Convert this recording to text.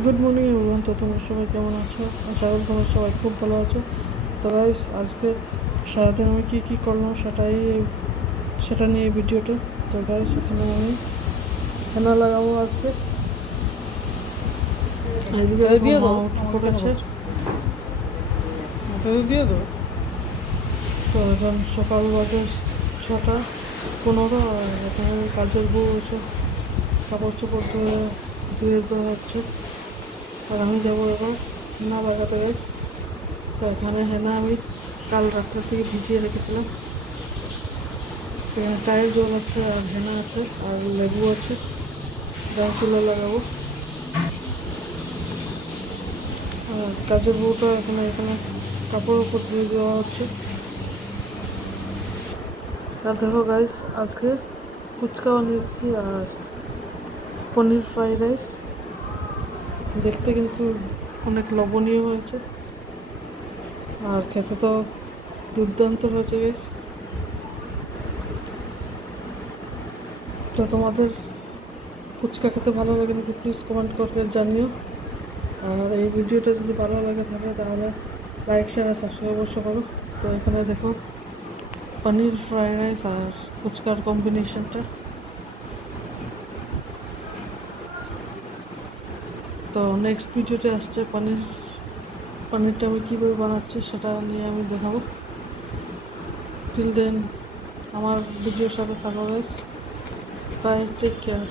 Good morning everyone. তো তোমরা সবাই কেমন আছো? আশা করি তোমরা সবাই খুব ভালো আছো। তো গাইস, আজকে সারাদিন আমি কী করলাম সেটা নিয়ে ভিডিওটা। তো গাইস, এখানে আমি হেনা লাগাবো আজকে। এদিকে দিয়ে পড়েছে দিয়ে দেবো। তো এখন সকাল বাজে 6:15 আর এখানে কাজের বউ এসে কাপড় চোপড় ধুয়ে দেওয়া হচ্ছে। আর আমি যাবো এবার হেনা লাগাতে গাইস। তো এখানে হেনা আমি কাল রাত্রে থেকে ভিজিয়ে রেখেছিলাম। এখানে চায়ের জল আছে আর হেনা আছে আর লেবু আছে, গায়ে চুলে লাগাবো। আর কাজের বউটা এখানে কাপড় উপর দিয়ে দেওয়া হচ্ছে। আর দেখো গাইস, আজকে ফুচকা বানিয়েছি আর পনির ফ্রাইড রাইস। দেখতে কিন্তু অনেক লবণীয় হয়েছে আর খেতে তো দুর্দান্ত হয়েছে গাইস। তো তোমাদের ফুচকা খেতে ভালো লাগে নাকি প্লিজ কমেন্ট করে জানিও। আর এই ভিডিওটা যদি ভালো লাগে থাকে তাহলে লাইক শেয়ার আর সাবস্ক্রাইব অবশ্য করো। তো এখানে দেখো পনির ফ্রাইড রাইস আর ফুচকার কম্বিনেশনটা। তো নেক্সট ভিডিওতে আসছে পনিরটা আমি কীভাবে বানাচ্ছি সেটা নিয়ে আমি দেখাবো। টিল দেন আমার ভিডিওর সাথে থাকো গাইস। By, take care.